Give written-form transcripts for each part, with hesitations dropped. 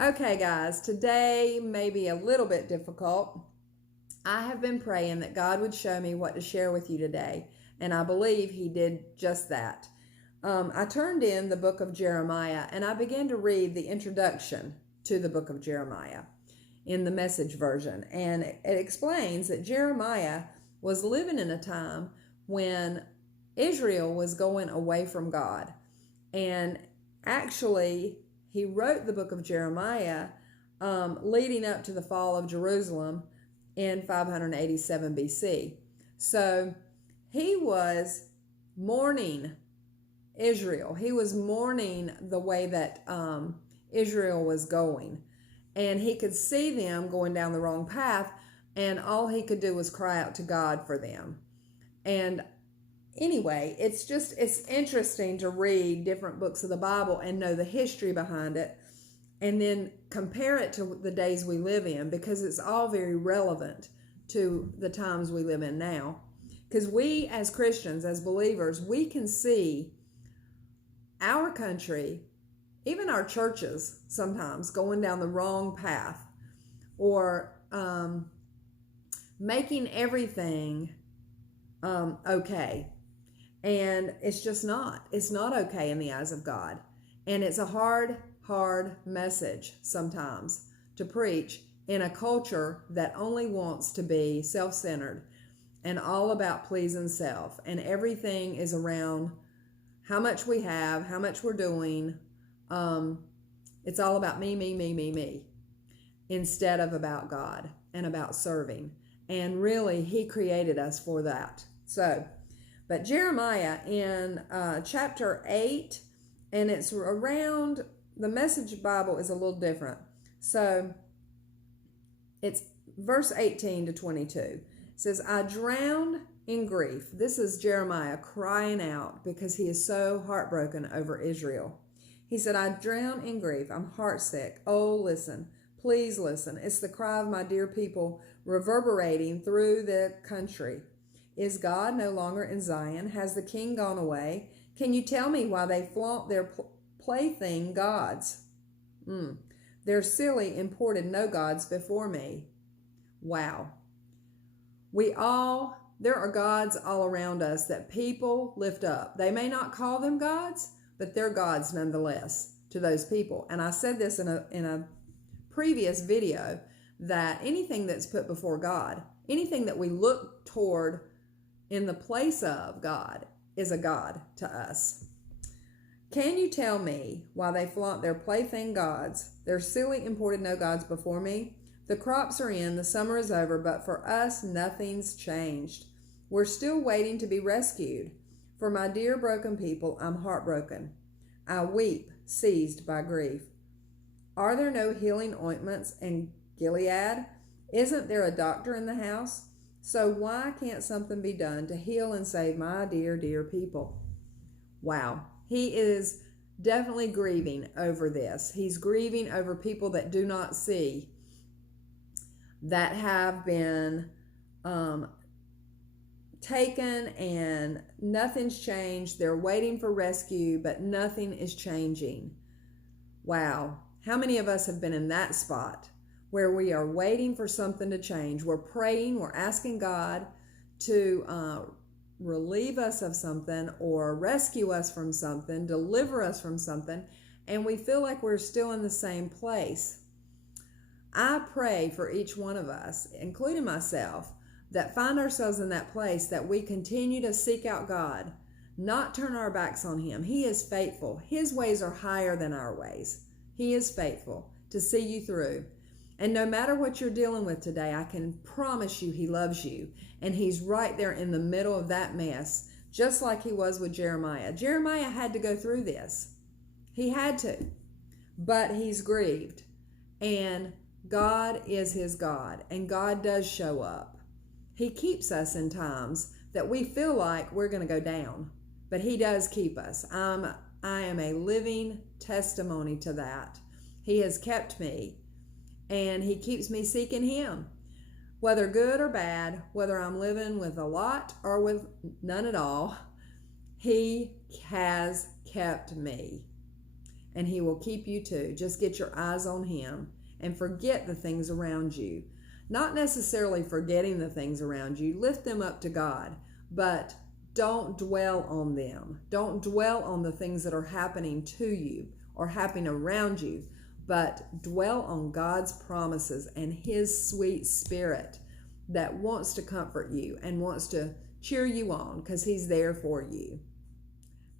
Okay, guys, today may be a little bit difficult. I have been praying that God would show me what to share with you today, and I believe He did just that. I turned in the book of Jeremiah and I began to read the introduction to the book of Jeremiah in the Message version, and it explains that Jeremiah was living in a time when Israel was going away from God. And actually, he wrote the book of Jeremiah leading up to the fall of Jerusalem in 587 BC. So he was mourning Israel. He was mourning the way that Israel was going. And he could see them going down the wrong path, and all he could do was cry out to God for them. And anyway, it's interesting to read different books of the Bible and know the history behind it, and then compare it to the days we live in, because it's all very relevant to the times we live in now. Because we as Christians, as believers, we can see our country, even our churches, sometimes going down the wrong path, or making everything okay. And it's just not. It's not okay in the eyes of God. And it's a hard message sometimes to preach in a culture that only wants to be self-centered and all about pleasing self. And everything is around how much we have, how much we're doing. It's all about me, instead of about God and about serving. And really, He created us for that. But Jeremiah in chapter 8, and it's around, the Message Bible is a little different. So it's verse 18 to 22. It says, I drowned in grief. This is Jeremiah crying out because he is so heartbroken over Israel. He said, I drown in grief. I'm heartsick. Oh, listen. Please listen. It's the cry of my dear people reverberating through the country. Is God no longer in Zion? Has the king gone away? Can you tell me why they flaunt their plaything gods? Their silly imported no gods before me. Wow. There are gods all around us that people lift up. They may not call them gods, but they're gods nonetheless to those people. And I said this in a previous video, that anything that's put before God, anything that we look toward in the place of God, is a god to us. Can you tell me why they flaunt their plaything gods, their silly imported no gods before me? The crops are in, the summer is over, but for us nothing's changed. We're still waiting to be rescued. For my dear broken people, I'm heartbroken. I weep, seized by grief. Are there no healing ointments in Gilead? Isn't there a doctor in the house? So why can't something be done to heal and save my dear, dear people? Wow. He is definitely grieving over this. He's grieving over people that do not see, that have been taken and nothing's changed. They're waiting for rescue, but nothing is changing. Wow. How many of us have been in that spot where we are waiting for something to change? We're praying, we're asking God to relieve us of something or rescue us from something, deliver us from something, and we feel like we're still in the same place. I pray for each one of us, including myself, that find ourselves in that place, that we continue to seek out God, not turn our backs on Him. He is faithful. His ways are higher than our ways. He is faithful to see you through. And no matter what you're dealing with today, I can promise you He loves you. And He's right there in the middle of that mess, just like He was with Jeremiah. Jeremiah had to go through this. He had to. But he's grieved. And God is his God. And God does show up. He keeps us in times that we feel like we're going to go down. But He does keep us. I am a living testimony to that. He has kept me. And He keeps me seeking Him. Whether good or bad, whether I'm living with a lot or with none at all, He has kept me. and He will keep you too. Just get your eyes on Him and forget the things around you. Not necessarily forgetting the things around you. Lift them up to God, but don't dwell on them. Don't dwell on the things that are happening to you or happening around you, but dwell on God's promises and His sweet Spirit that wants to comfort you and wants to cheer you on because He's there for you.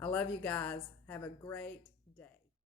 I love you guys. Have a great